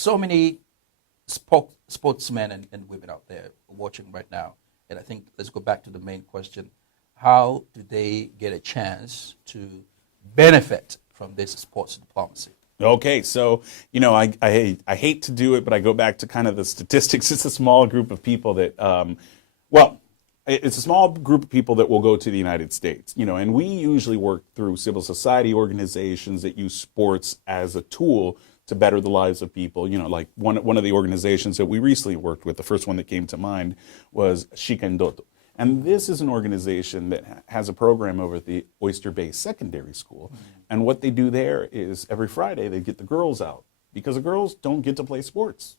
so many sportsmen and women out there watching right now. And I think let's go back to the main question. How do they get a chance to benefit from this sports diplomacy? Okay, so, I hate to do it, but I go back to kind of the statistics. It's a small group of people that, it's a small group of people that will go to the United States, and we usually work through civil society organizations that use sports as a tool to better the lives of people. Like one of the organizations that we recently worked with, the first one that came to mind was Shikendoto. And this is an organization that has a program over at the Oyster Bay Secondary School. And what they do there is every Friday they get the girls out because the girls don't get to play sports.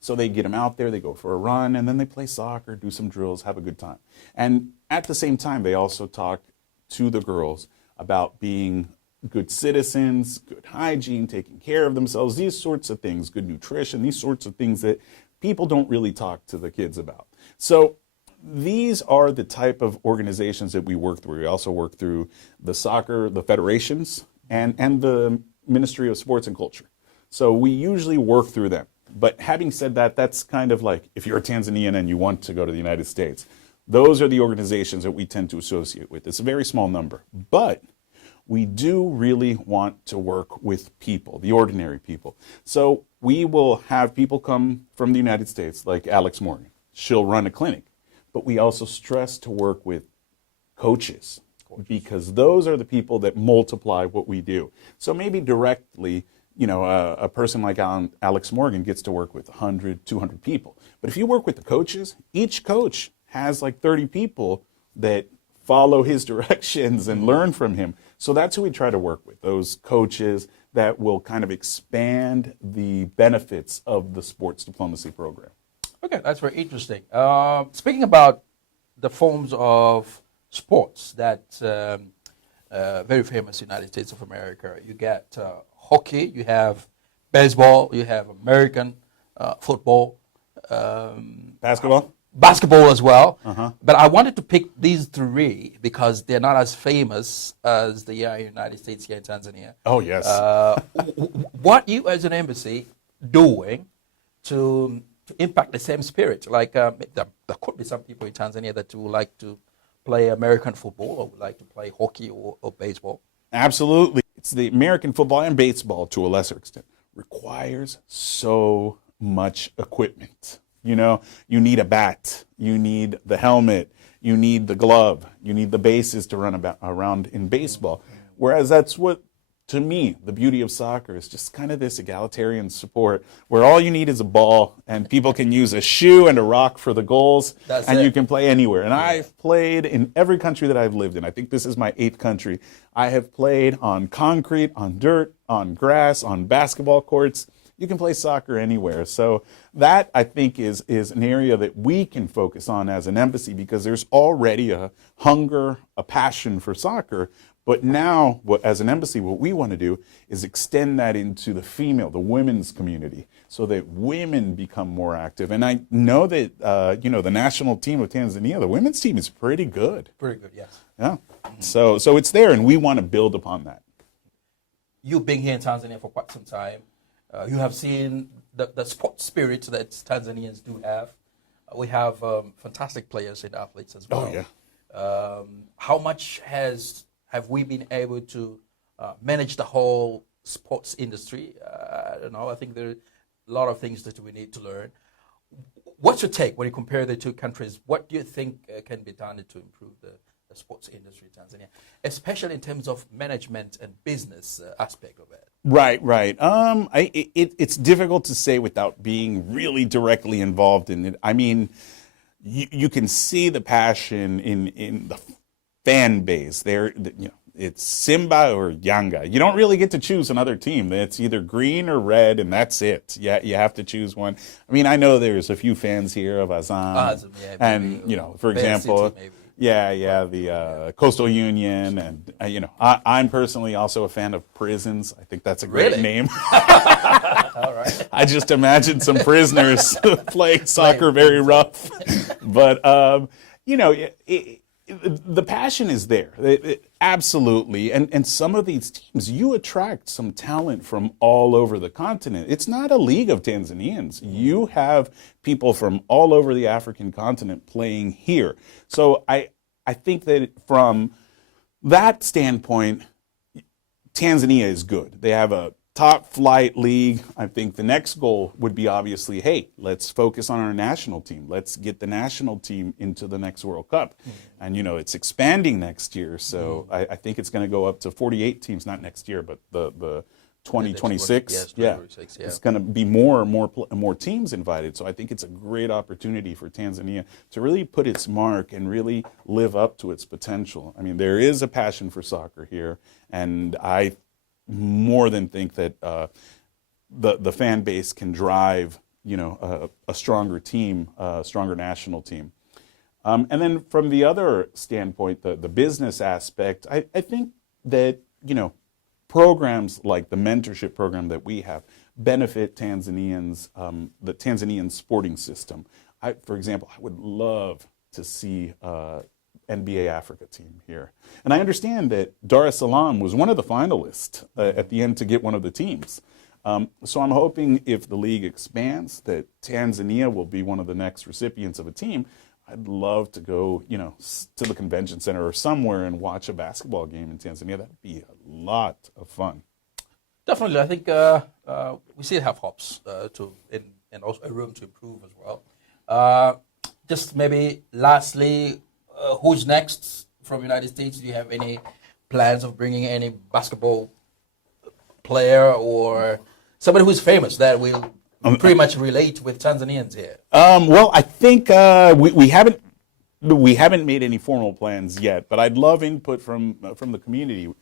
So they get them out there, they go for a run, and then they play soccer, do some drills, have a good time. And at the same time, they also talk to the girls about being good citizens, good hygiene, taking care of themselves, these sorts of things, good nutrition, these sorts of things that people don't really talk to the kids about. So these are the type of organizations that we work through. We also work through the soccer, the federations, and the Ministry of Sports and Culture. So we usually work through them. But having said that, that's kind of like if you're a Tanzanian and you want to go to the United States, those are the organizations that we tend to associate with. It's a very small number. But we do really want to work with people, the ordinary people. So we will have people come from the United States, like Alex Morgan. She'll run a clinic. But we also stress to work with coaches because those are the people that multiply what we do. So maybe directly, a person like Alex Morgan gets to work with 100, 200 people. But if you work with the coaches, each coach has like 30 people that follow his directions and learn from him. So that's who we try to work with, those coaches that will kind of expand the benefits of the sports diplomacy program. Okay, that's very interesting. Speaking about the forms of sports that very famous United States of America, you get hockey, you have baseball, you have American football, basketball as well. But I wanted to pick these three because they're not as famous as the United States here in Tanzania. Oh, yes. What you as an embassy doing to impact the same spirit? Like there could be some people in Tanzania that would like to play American football or would like to play hockey or baseball. Absolutely. It's the American football and baseball to a lesser extent requires so much equipment. You need a bat, you need the helmet, you need the glove, you need the bases to run around in baseball. Whereas that's what, to me, the beauty of soccer is just kind of this egalitarian support where all you need is a ball and people can use a shoe and a rock for the goals and you can play anywhere. And I've played in every country that I've lived in. I think this is my 8th country. I have played on concrete, on dirt, on grass, on basketball courts. You can play soccer anywhere. So that, I think, is an area that we can focus on as an embassy because there's already a hunger, a passion for soccer. But now, as an embassy, what we want to do is extend that into the women's community so that women become more active. And I know that, the national team of Tanzania, the women's team is pretty good. Pretty good, yes. Yeah. So it's there, and we want to build upon that. You've been here in Tanzania for quite some time. You have seen the sports spirit that Tanzanians do have. We have fantastic players and athletes as well. Oh, yeah. How much have we been able to manage the whole sports industry? I don't know. I think there are a lot of things that we need to learn. What's your take when you compare the two countries? What do you think can be done to improve the sports industry in Tanzania, especially in terms of management and business aspect of it? Right. It's difficult to say without being really directly involved in it. I mean, you can see the passion in the fan base. It's Simba or Yanga. You don't really get to choose another team. It's either green or red, and that's it. Yeah, you have to choose one. I mean, I know there's a few fans here of Azam, and for example. City, the Coastal Union, and I'm personally also a fan of Prisons. I think that's a great name. All right. I just imagine some prisoners playing soccer very rough, but the passion is there. Absolutely. And some of these teams, you attract some talent from all over the continent. It's not a league of Tanzanians. You have people from all over the African continent playing here. So I think that from that standpoint, Tanzania is good. They have a top flight league. I think the next goal would be obviously, hey, let's focus on our national team. Let's get the national team into the next World Cup. And, it's expanding next year. So I think it's going to go up to 48 teams, not next year, but the 2026. Yes, Yeah. 2026, yeah. It's going to be more teams invited. So I think it's a great opportunity for Tanzania to really put its mark and really live up to its potential. I mean, there is a passion for soccer here, and I more than think that the fan base can drive, a stronger team, a stronger national team. And then from the other standpoint, the business aspect, I think that, programs like the mentorship program that we have benefit Tanzanians, the Tanzanian sporting system. For example, I would love to see NBA Africa team here. And I understand that Dar es Salaam was one of the finalists at the end to get one of the teams. So I'm hoping if the league expands that Tanzania will be one of the next recipients of a team. I'd love to go, to the convention center or somewhere and watch a basketball game in Tanzania. That'd be a lot of fun. Definitely, I think we still have hopes and also a room to improve as well. Just maybe lastly, who's next from United States? Do you have any plans of bringing any basketball player or somebody who's famous that will pretty much relate with Tanzanians here? Well, I think we haven't made any formal plans yet, but I'd love input from the community.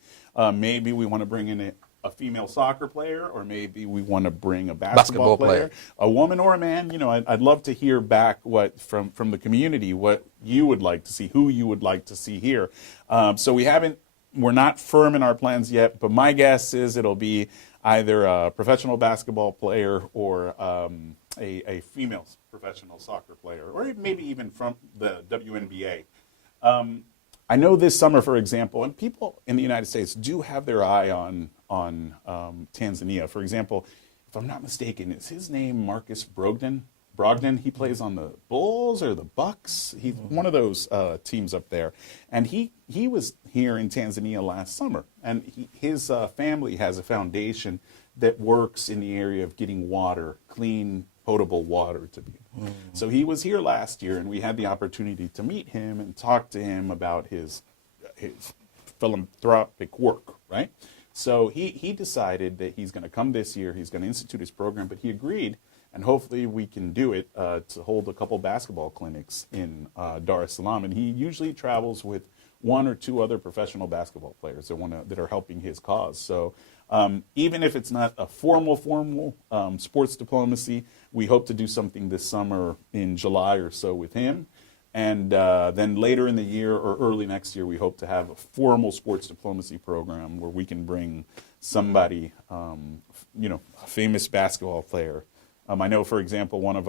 Maybe we want to bring in a female soccer player, or maybe we want to bring a basketball player, a woman or a man. I'd love to hear back from the community what you would like to see, who you would like to see here. So we're not firm in our plans yet, but my guess is it'll be either a professional basketball player or a female professional soccer player, or maybe even from the WNBA. I know this summer, for example, and people in the United States do have their eye on Tanzania. For example, if I'm not mistaken, is his name Marcus Brogdon? He plays on the Bulls or the Bucks. He's one of those teams up there. And he was here in Tanzania last summer. And his family has a foundation that works in the area of getting water, clean, potable water to people. So he was here last year, and we had the opportunity to meet him and talk to him about his philanthropic work, right? So he decided that he's going to come this year. He's going to institute his program, but he agreed. And hopefully we can do it to hold a couple basketball clinics in Dar es Salaam. And he usually travels with one or two other professional basketball players that are helping his cause. So even if it's not a formal sports diplomacy, we hope to do something this summer in July or so with him. And then later in the year or early next year, we hope to have a formal sports diplomacy program where we can bring somebody, a famous basketball player. I know, for example, one of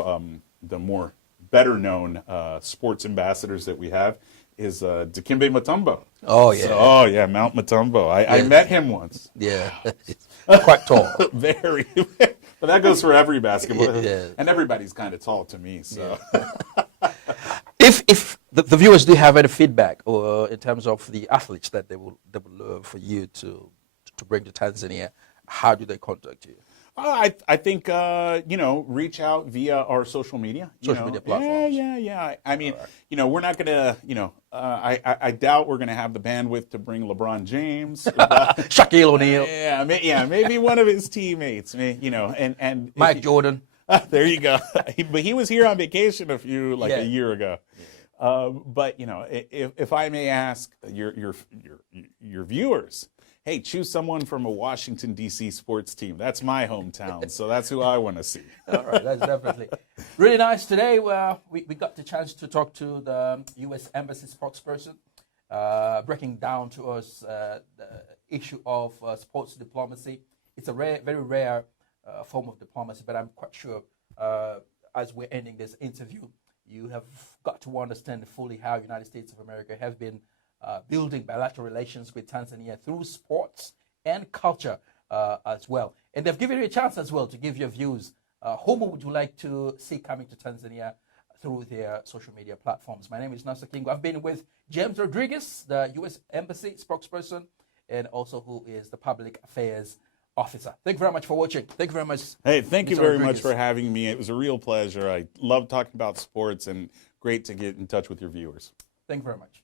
the more better-known sports ambassadors that we have is Dikembe Mutombo. Oh, yeah. Mount Mutombo. I met him once. Yeah, quite tall. Very. But that goes for every basketball. Yeah. And everybody's kind of tall to me. So. Yeah. If the viewers do have any feedback or in terms of the athletes that they would love for you to bring to Tanzania, how do they contact you? I think, reach out via our social media. Media platforms. Yeah. I mean, we're not going to, I doubt we're going to have the bandwidth to bring LeBron James. Shaquille O'Neal. Maybe one of his teammates, and Mike Jordan. There you go. But he was here on vacation a year ago. But, if I may ask your viewers, hey, choose someone from a Washington, D.C. sports team. That's my hometown, so that's who I want to see. All right, that's definitely really nice today. We got the chance to talk to the U.S. Embassy Spokesperson, breaking down to us the issue of sports diplomacy. It's a very rare form of diplomacy, but I'm quite sure as we're ending this interview, you have got to understand fully how United States of America have been building bilateral relations with Tanzania through sports and culture as well. And they've given you a chance as well to give your views. Whom would you like to see coming to Tanzania through their social media platforms? My name is Nasser King. I've been with James Rodriguez, the U.S. Embassy spokesperson, and also who is the public affairs officer. Thank you very much for watching. Thank you very much. Hey, thank you Mr. very Rodriguez. much for having me. It was a real pleasure. I love talking about sports and great to get in touch with your viewers. Thank you very much.